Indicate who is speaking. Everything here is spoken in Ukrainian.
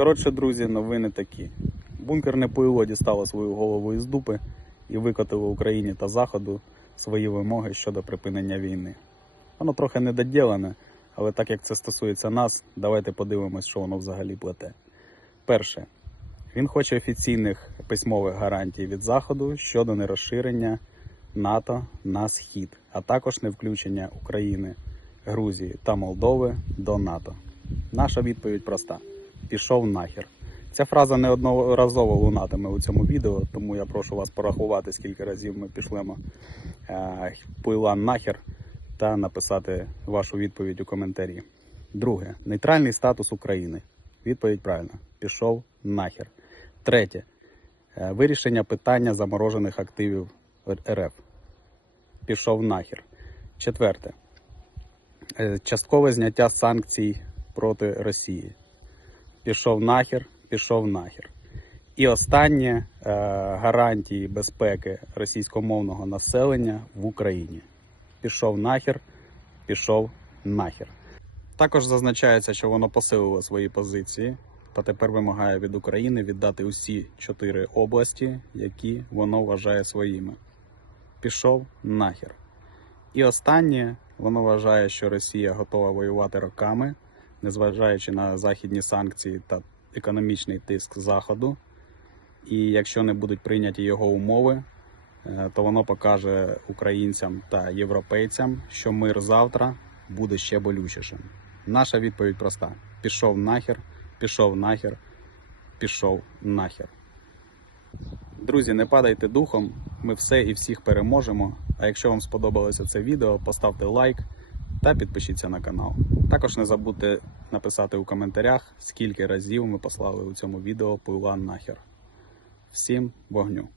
Speaker 1: Коротше, друзі, новини такі. Бункерне пиво дістало свою голову із дупи і викотило Україні та Заходу свої вимоги щодо припинення війни. Воно трохи недоділене, але так як це стосується нас, давайте подивимось, що воно взагалі плете. Перше, він хоче офіційних письмових гарантій від Заходу щодо нерозширення НАТО на схід, а також не включення України, Грузії та Молдови до НАТО. Наша відповідь проста: пішов нахер. Ця фраза неодноразово лунатиме у цьому відео, тому я прошу вас порахувати, скільки разів ми пішлемо е, пила нахер та написати вашу відповідь у коментарі. Друге, нейтральний статус України. Відповідь правильна. Пішов нахер. Третє. Е, Вирішення питання заморожених активів РФ. Пішов нахер. Четверте. Е, Часткове зняття санкцій проти Росії. Пішов нахер, пішов нахер. І останнє е, гарантії безпеки російськомовного населення в Україні. Пішов нахер, пішов нахер. Також зазначається, що воно посилило свої позиції та тепер вимагає від України віддати усі чотири області, які воно вважає своїми. Пішов нахер. І останнє воно вважає, що Росія готова воювати роками, незважаючи на західні санкції та економічний тиск Заходу. І якщо не будуть прийняті його умови, е, то воно покаже українцям та європейцям, що мир завтра буде ще болючішим. Наша відповідь проста: пішов нахер, пішов нахер, пішов нахер. Друзі, не падайте духом, ми все і всіх переможемо. А якщо вам сподобалося це відео, поставте лайк та підпишіться на канал. Також не забудьте написати у коментарях, скільки разів ми послали у цьому відео пила нахер. Всім вогню!